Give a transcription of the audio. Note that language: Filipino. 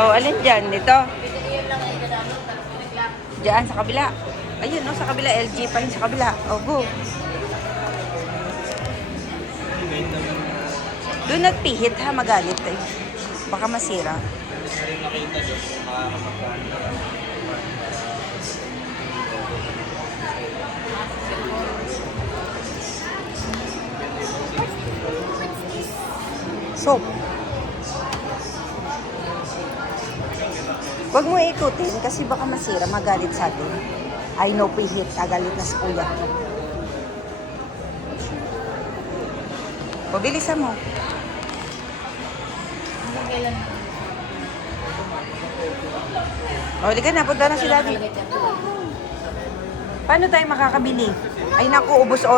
Oh, alin dyan? Ito? Diyan, sa kabila. Ayun, no, sa kabila. LG pa yun sa kabila. Oh, go. Do not pihit ha, magalit eh. Baka masira. Soap. Huwag mo ikutin kasi baka masira, magalit sa atin. I know pihit, agalit na si kuya. Pabilisan mo. O, halika na, punta na si daddy. Paano tayo makakabili? Ay naku, ubos